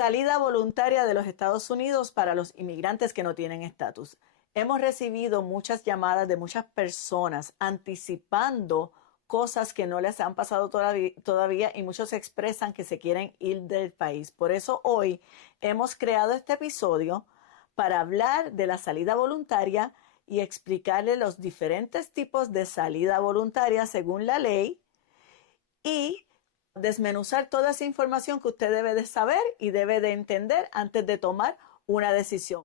Salida voluntaria de los Estados Unidos para los inmigrantes que no tienen estatus. Hemos recibido muchas llamadas de muchas personas anticipando cosas que no les han pasado todavía y muchos expresan que se quieren ir del país. Por eso hoy hemos creado este episodio para hablar de la salida voluntaria y explicarle los diferentes tipos de salida voluntaria según la ley y desmenuzar toda esa información que usted debe de saber y debe de entender antes de tomar una decisión.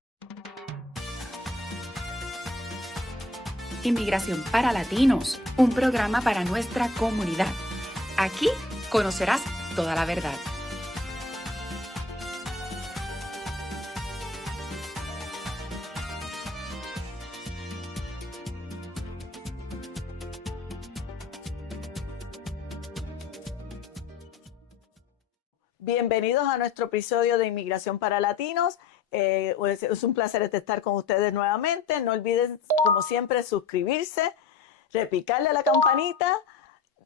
Inmigración para Latinos, un programa para nuestra comunidad. Aquí conocerás toda la verdad. Bienvenidos a nuestro episodio de Inmigración para Latinos. Es un placer estar con ustedes nuevamente. No olviden, como siempre, suscribirse, repicarle a la campanita,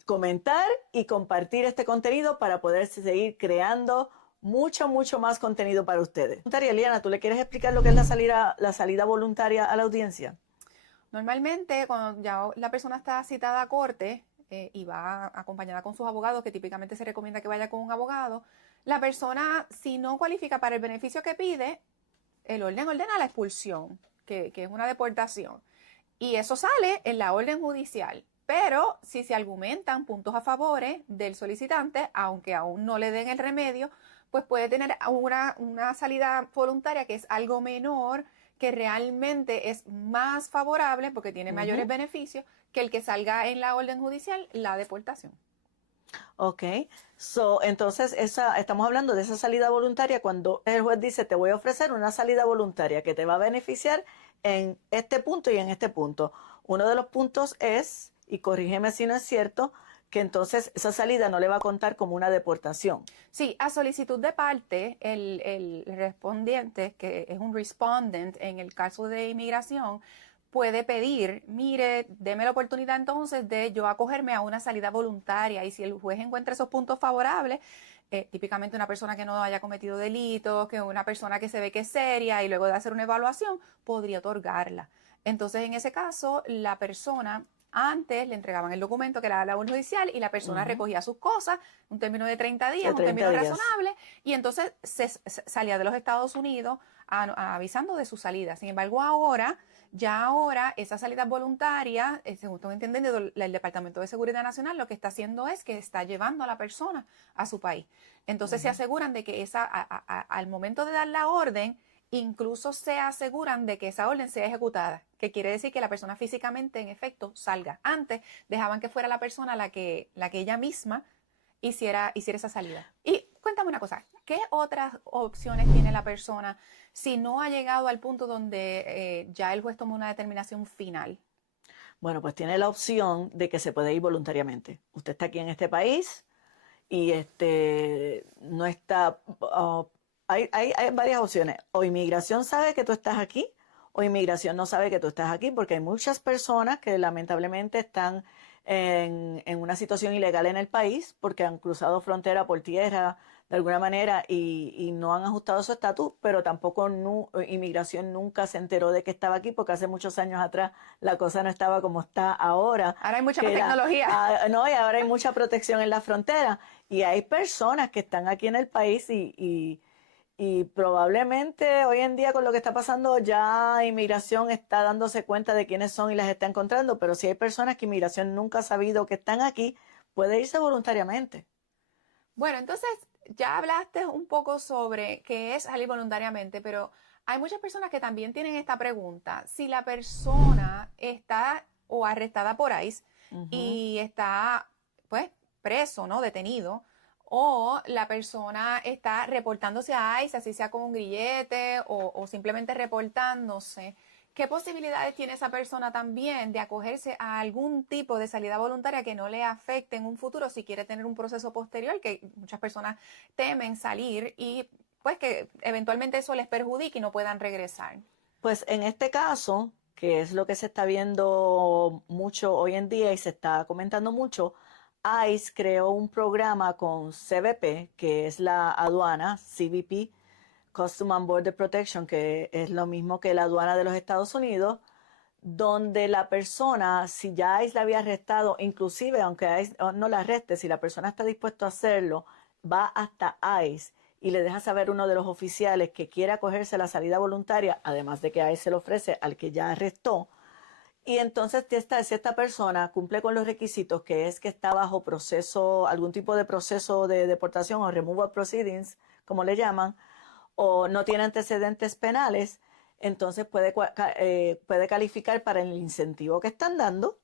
comentar y compartir este contenido para poder seguir creando mucho más contenido para ustedes. Eliana, ¿tú le quieres explicar lo que es la salida voluntaria a la audiencia? Normalmente, cuando ya la persona está citada a corte y va acompañada con sus abogados, que típicamente se recomienda que vaya con un abogado, la persona, si no cualifica para el beneficio que pide, el orden ordena la expulsión, que es una deportación. Y eso sale en la orden judicial. Pero si se argumentan puntos a favor del solicitante, aunque aún no le den el remedio, pues puede tener una salida voluntaria que es algo menor, que realmente es más favorable porque tiene mayores beneficios que el que salga en la orden judicial, la deportación. Ok, entonces estamos hablando de esa salida voluntaria cuando el juez dice te voy a ofrecer una salida voluntaria que te va a beneficiar en este punto y en este punto. Uno de los puntos es, y corrígeme si no es cierto, que entonces esa salida no le va a contar como una deportación. Sí, a solicitud de parte, el respondiente, que es un respondent en el caso de inmigración, puede pedir, mire, deme la oportunidad entonces de yo acogerme a una salida voluntaria, y si el juez encuentra esos puntos favorables, típicamente una persona que no haya cometido delitos, que una persona que se ve que es seria y luego de hacer una evaluación, podría otorgarla. Entonces, en ese caso, la persona antes le entregaban el documento que era la orden judicial y la persona recogía sus cosas, un término de 30 días, un término razonable, y entonces se salía de los Estados Unidos avisando de su salida. Sin embargo, ahora esa salida voluntaria, según tengo entendido, el Departamento de Seguridad Nacional lo que está haciendo es que está llevando a la persona a su país. Entonces se aseguran de que al momento de dar la orden, incluso se aseguran de que esa orden sea ejecutada, que quiere decir que la persona físicamente, en efecto, salga. Antes dejaban que fuera la persona la que ella misma hiciera esa salida. Y cuéntame una cosa, ¿qué otras opciones tiene la persona si no ha llegado al punto donde ya el juez tomó una determinación final? Bueno, pues tiene la opción de que se puede ir voluntariamente. Usted está aquí en este país y no está... Hay varias opciones. O inmigración sabe que tú estás aquí, o inmigración no sabe que tú estás aquí, porque hay muchas personas que lamentablemente están en una situación ilegal en el país porque han cruzado frontera por tierra de alguna manera y no han ajustado su estatus, pero tampoco inmigración nunca se enteró de que estaba aquí porque hace muchos años atrás la cosa no estaba como está ahora. Ahora hay mucha tecnología. No, y ahora hay mucha protección en la frontera y hay personas que están aquí en el país y probablemente hoy en día con lo que está pasando ya inmigración está dándose cuenta de quiénes son y las está encontrando, pero si hay personas que inmigración nunca ha sabido que están aquí, puede irse voluntariamente. Bueno, entonces ya hablaste un poco sobre qué es salir voluntariamente, pero hay muchas personas que también tienen esta pregunta. Si la persona está o arrestada por ICE y está pues preso, ¿no? Detenido, o la persona está reportándose a ICE, así sea con un grillete o simplemente reportándose, ¿qué posibilidades tiene esa persona también de acogerse a algún tipo de salida voluntaria que no le afecte en un futuro si quiere tener un proceso posterior, que muchas personas temen salir y pues que eventualmente eso les perjudique y no puedan regresar? Pues en este caso, que es lo que se está viendo mucho hoy en día y se está comentando mucho, ICE creó un programa con CBP, que es la aduana, CBP, Customs and Border Protection, que es lo mismo que la aduana de los Estados Unidos, donde la persona, si ya ICE la había arrestado, inclusive aunque ICE no la arreste, si la persona está dispuesta a hacerlo, va hasta ICE y le deja saber uno de los oficiales que quiere acogerse a la salida voluntaria, además de que ICE se lo ofrece al que ya arrestó. Y entonces si esta persona cumple con los requisitos, que es que está bajo proceso, algún tipo de proceso de deportación o removal proceedings, como le llaman, o no tiene antecedentes penales, entonces puede calificar para el incentivo que están dando,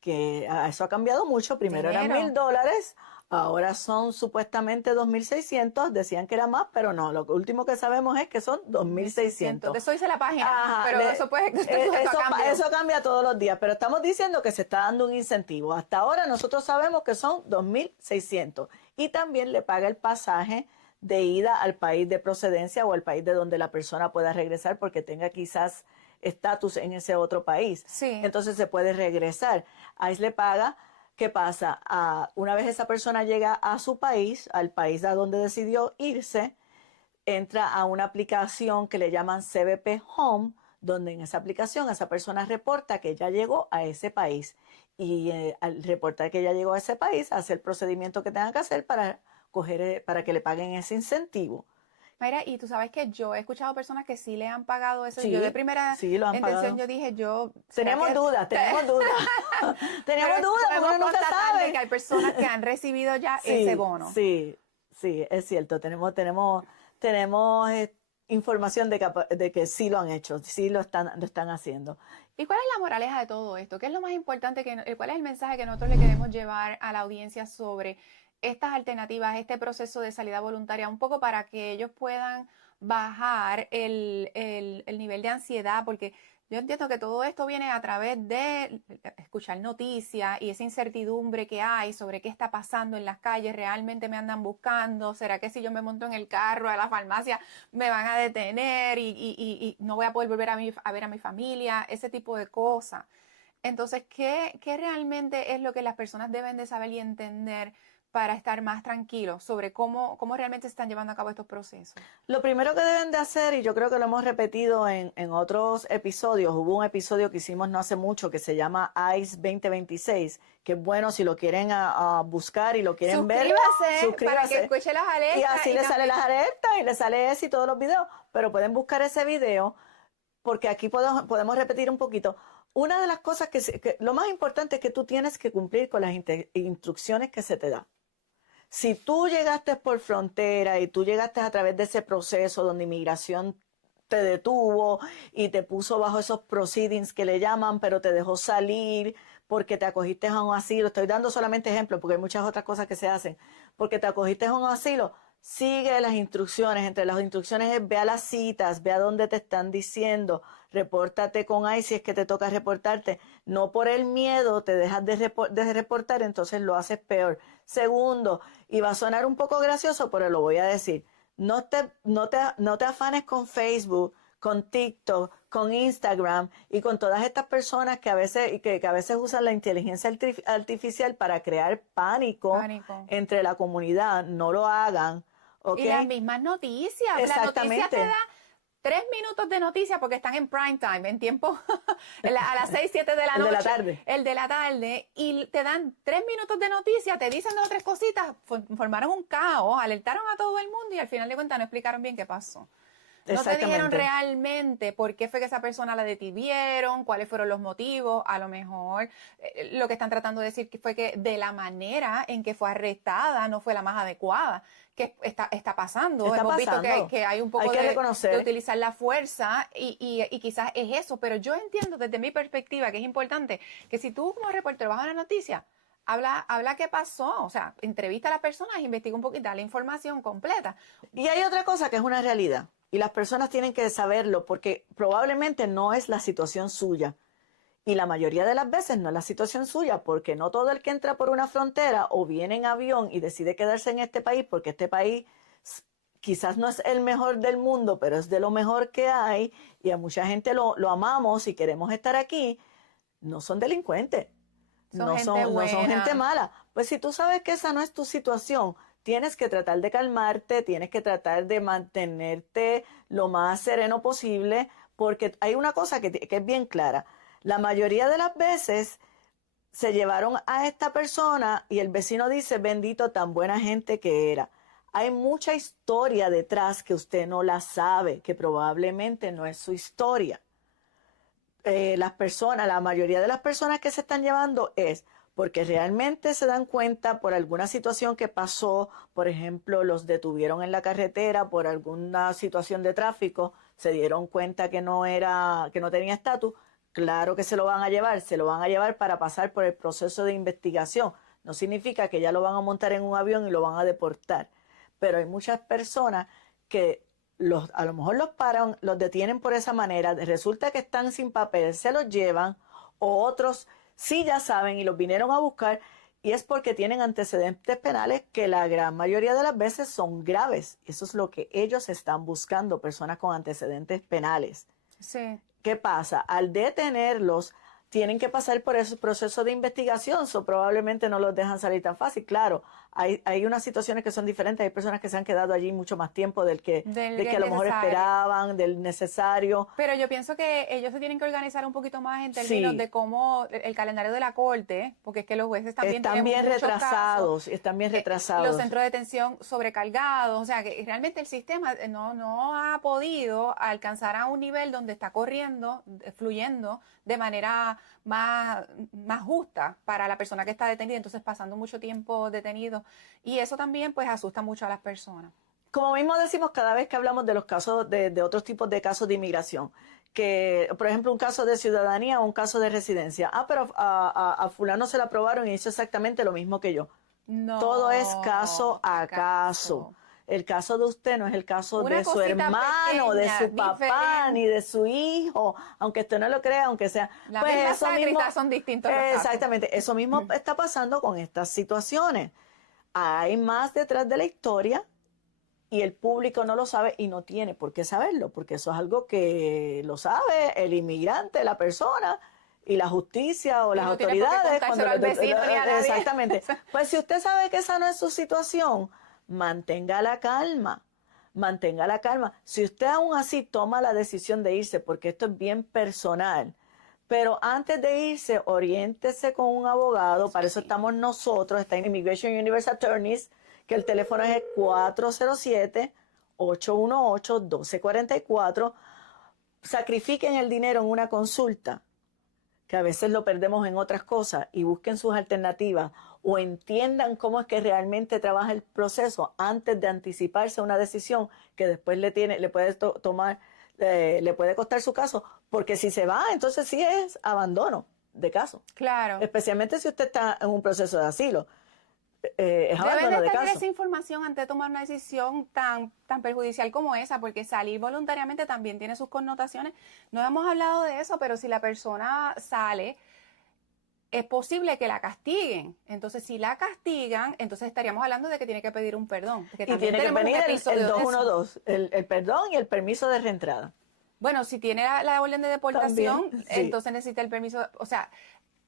que eso ha cambiado mucho. Primero eran $1,000, ahora son supuestamente 2,600, decían que era más, pero no, lo último que sabemos es que son 2,600. De eso dice la página, Ajá, pero eso cambia todos los días, pero estamos diciendo que se está dando un incentivo. Hasta ahora nosotros sabemos que son 2,600 y también le paga el pasaje de ida al país de procedencia o al país de donde la persona pueda regresar porque tenga quizás estatus en ese otro país. Sí. Entonces se puede regresar. ICE le paga. ¿Qué pasa? Una vez esa persona llega a su país, al país a donde decidió irse, entra a una aplicación que le llaman CBP Home, donde en esa aplicación esa persona reporta que ya llegó a ese país. Y al reportar que ya llegó a ese país, hace el procedimiento que tenga que hacer para que le paguen ese incentivo. Mayra, y tú sabes que yo he escuchado personas que sí le han pagado eso. Sí, Yo de primera lo han intención pagado. yo dije, Tenemos dudas. Tenemos dudas, porque uno nunca sabe. Que hay personas que han recibido ya ese bono. Sí, es cierto. Tenemos información de que sí lo han hecho, sí lo están haciendo. ¿Y cuál es la moraleja de todo esto? ¿Qué es lo más importante? ¿Cuál es el mensaje que nosotros le queremos llevar a la audiencia sobre estas alternativas, este proceso de salida voluntaria, un poco para que ellos puedan bajar el nivel de ansiedad? Porque yo entiendo que todo esto viene a través de escuchar noticias y esa incertidumbre que hay sobre qué está pasando en las calles. ¿Realmente me andan buscando? ¿Será que si yo me monto en el carro a la farmacia me van a detener y no voy a poder volver a ver a mi familia? Ese tipo de cosas. Entonces, ¿qué realmente es lo que las personas deben de saber y entender para estar más tranquilos sobre cómo realmente se están llevando a cabo estos procesos? Lo primero que deben de hacer, y yo creo que lo hemos repetido en otros episodios, hubo un episodio que hicimos no hace mucho que se llama ICE 2026, que es bueno si lo quieren buscar y lo quieren ver. Suscríbase para que escuche las alertas. Y así le sale las alertas y le sale ese y todos los videos, pero pueden buscar ese video porque aquí podemos repetir un poquito. Una de las cosas que lo más importante es que tú tienes que cumplir con las instrucciones que se te dan. Si tú llegaste por frontera y tú llegaste a través de ese proceso donde inmigración te detuvo y te puso bajo esos proceedings que le llaman, pero te dejó salir porque te acogiste a un asilo, estoy dando solamente ejemplos porque hay muchas otras cosas que se hacen, porque te acogiste a un asilo, sigue las instrucciones. Entre las instrucciones es ve a las citas, ve a dónde te están diciendo, repórtate con ICE si es que te toca reportarte. No por el miedo te dejas de reportar, entonces lo haces peor. Segundo, y va a sonar un poco gracioso, pero lo voy a decir, no te afanes con Facebook, con TikTok, con Instagram y con todas estas personas que a veces usan la inteligencia artificial para crear pánico entre la comunidad. No lo hagan. ¿Okay? Y las mismas noticias. Exactamente. La noticia te da 3 minutos de noticia porque están en prime time, en tiempo a las 6, 7 de la noche. El de la tarde. El de la tarde. Y te dan 3 minutos de noticia, te dicen 2 o 3 cositas, formaron un caos, alertaron a todo el mundo y al final de cuentas no explicaron bien qué pasó. No te dijeron realmente por qué fue que esa persona la detuvieron, cuáles fueron los motivos. A lo mejor lo que están tratando de decir fue que de la manera en que fue arrestada no fue la más adecuada. Que está pasando. Hemos visto que hay un poco de utilizar la fuerza y quizás es eso. Pero yo entiendo desde mi perspectiva que es importante que si tú como reportero vas a una noticia, habla qué pasó. O sea, entrevista a las personas, investiga un poquito, da la información completa. Y hay otra cosa que es una realidad. Y las personas tienen que saberlo porque probablemente no es la situación suya. Y la mayoría de las veces no es la situación suya porque no todo el que entra por una frontera o viene en avión y decide quedarse en este país porque este país quizás no es el mejor del mundo, pero es de lo mejor que hay y a mucha gente lo amamos y queremos estar aquí, no son delincuentes. No son gente mala. Pues si tú sabes que esa no es tu situación, tienes que tratar de calmarte, tienes que tratar de mantenerte lo más sereno posible, porque hay una cosa que es bien clara. La mayoría de las veces se llevaron a esta persona y el vecino dice, bendito, tan buena gente que era. Hay mucha historia detrás que usted no la sabe, que probablemente no es su historia. La mayoría de las personas que se están llevando es porque realmente se dan cuenta por alguna situación que pasó, por ejemplo, los detuvieron en la carretera por alguna situación de tráfico, se dieron cuenta que no tenía estatus, claro que se lo van a llevar para pasar por el proceso de investigación. No significa que ya lo van a montar en un avión y lo van a deportar, pero hay muchas personas que a lo mejor los paran, los detienen por esa manera, resulta que están sin papel, se los llevan, o otros sí ya saben y los vinieron a buscar, y es porque tienen antecedentes penales que la gran mayoría de las veces son graves. Eso es lo que ellos están buscando, personas con antecedentes penales. Sí. ¿Qué pasa? Al detenerlos, tienen que pasar por ese proceso de investigación, probablemente no los dejan salir tan fácil. Claro, hay unas situaciones que son diferentes, hay personas que se han quedado allí mucho más tiempo del que a lo mejor esperaban, del necesario. Pero yo pienso que ellos se tienen que organizar un poquito más en términos de cómo el calendario de la corte, porque es que los jueces también están bien retrasados, están bien retrasados. Los centros de detención sobrecargados, o sea que realmente el sistema no ha podido alcanzar a un nivel donde está corriendo, fluyendo de manera más justa para la persona que está detenida, entonces pasando mucho tiempo detenido, y eso también pues asusta mucho a las personas. Como mismo decimos cada vez que hablamos de los casos de otros tipos de casos de inmigración, que por ejemplo un caso de ciudadanía o un caso de residencia, pero a fulano se la aprobaron y hizo exactamente lo mismo que yo. No, todo es caso a caso. El caso de usted no es el caso de su hermano, de su papá, ni de su hijo, aunque usted no lo crea, aunque sea. La misma sangre, son distintos los casos. Exactamente, eso mismo está pasando con estas situaciones. Hay más detrás de la historia y el público no lo sabe y no tiene por qué saberlo, porque eso es algo que lo sabe el inmigrante, la persona y la justicia o las autoridades. Exactamente. Pues si usted sabe que esa no es su situación, mantenga la calma, mantenga la calma. Si usted aún así toma la decisión de irse, porque esto es bien personal, pero antes de irse, oriéntese con un abogado, para eso estamos nosotros, está en Immigration Universal Attorneys, que el teléfono es el 407-818-1244. Sacrifiquen el dinero en una consulta, que a veces lo perdemos en otras cosas, y busquen sus alternativas o entiendan cómo es que realmente trabaja el proceso antes de anticiparse a una decisión que después le puede le puede costar su caso, porque si se va, entonces sí es abandono de caso. Claro. Especialmente si usted está en un proceso de asilo. Es abandono de caso. Tener esa información antes de tomar una decisión tan perjudicial como esa, porque salir voluntariamente también tiene sus connotaciones. No hemos hablado de eso, pero si la persona sale, es posible que la castiguen. Entonces, si la castigan, entonces estaríamos hablando de que tiene que pedir un perdón. Y tiene que pedir el 212, el perdón y el permiso de reentrada. Bueno, si tiene la orden de deportación, también, sí. Entonces necesita el permiso. O sea,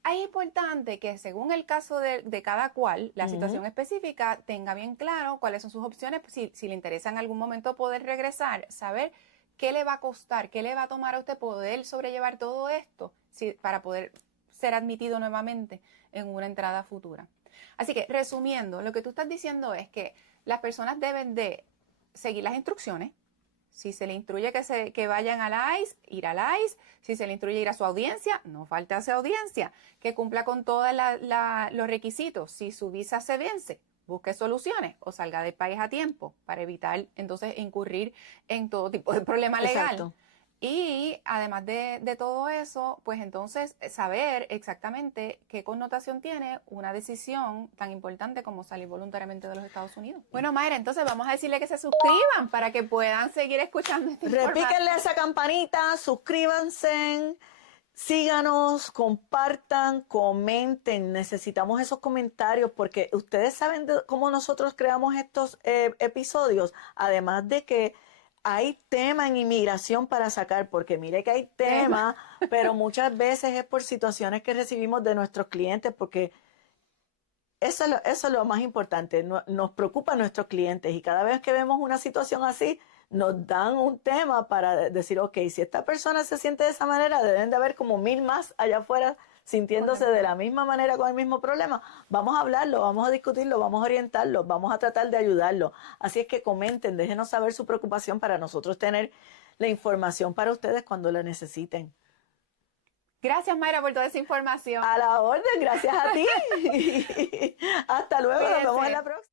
es importante que según el caso de cada cual, la situación específica, tenga bien claro cuáles son sus opciones. Si le interesa en algún momento poder regresar, saber qué le va a costar, qué le va a tomar a usted poder sobrellevar todo esto para poder ser admitido nuevamente en una entrada futura. Así que, resumiendo, lo que tú estás diciendo es que las personas deben de seguir las instrucciones. Si se le instruye que vayan al ICE, ir al ICE. Si se le instruye ir a su audiencia, no falte a su audiencia. Que cumpla con todos los requisitos. Si su visa se vence, busque soluciones o salga del país a tiempo para evitar entonces incurrir en todo tipo de problema legal. Exacto. Y además de todo eso, pues entonces saber exactamente qué connotación tiene una decisión tan importante como salir voluntariamente de los Estados Unidos. Bueno, Mayra, entonces vamos a decirle que se suscriban para que puedan seguir escuchando esta información. Repíquenle esa campanita, suscríbanse, síganos, compartan, comenten. Necesitamos esos comentarios porque ustedes saben cómo nosotros creamos estos episodios, además de que hay tema en inmigración para sacar, porque mire que hay tema, pero muchas veces es por situaciones que recibimos de nuestros clientes, porque eso es lo más importante. Nos preocupan nuestros clientes y cada vez que vemos una situación así, nos dan un tema para decir, ok, si esta persona se siente de esa manera, deben de haber como 1000 más allá afuera sintiéndose de la misma manera con el mismo problema. Vamos a hablarlo, vamos a discutirlo, vamos a orientarlo, vamos a tratar de ayudarlo. Así es que comenten, déjenos saber su preocupación para nosotros tener la información para ustedes cuando la necesiten. Gracias, Mayra, por toda esa información. A la orden, gracias a ti. Hasta luego, nos vemos en la próxima.